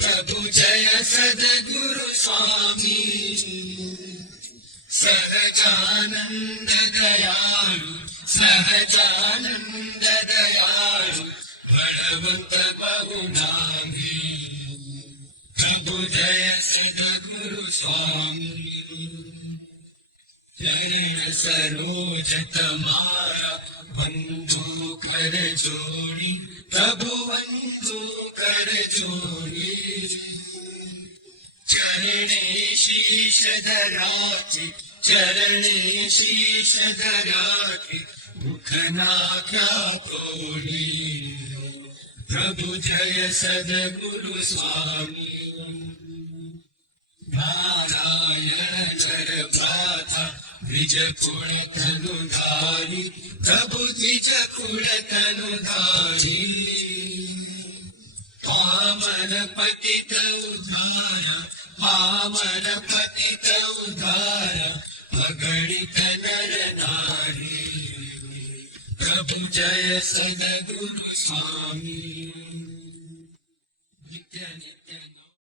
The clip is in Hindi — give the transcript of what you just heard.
प्रभु जय सद्गुरु स्वामी सहजानंद दयालु सहजानंद दयालु बलवंत बहुनामी प्रभु जय सद्गुरु स्वामी चरण सरोज तमारा बंधु कर जोड़ी प्रभु बंधु कर जोड़ी चरणे शीश धराके चरणे शीश धराके मुखना क्या तोड़ी प्रभु जय सद्गुरु स्वामी नारायण भ्राता द्विज कुण तनुधारी प्रभु द्विज कुण तनुधारी पावन पतित उद्धारा पावन पतित उद्धारा अगणित नर नारी प्रभु जय सद्गुरु स्वामी नित्य नित्य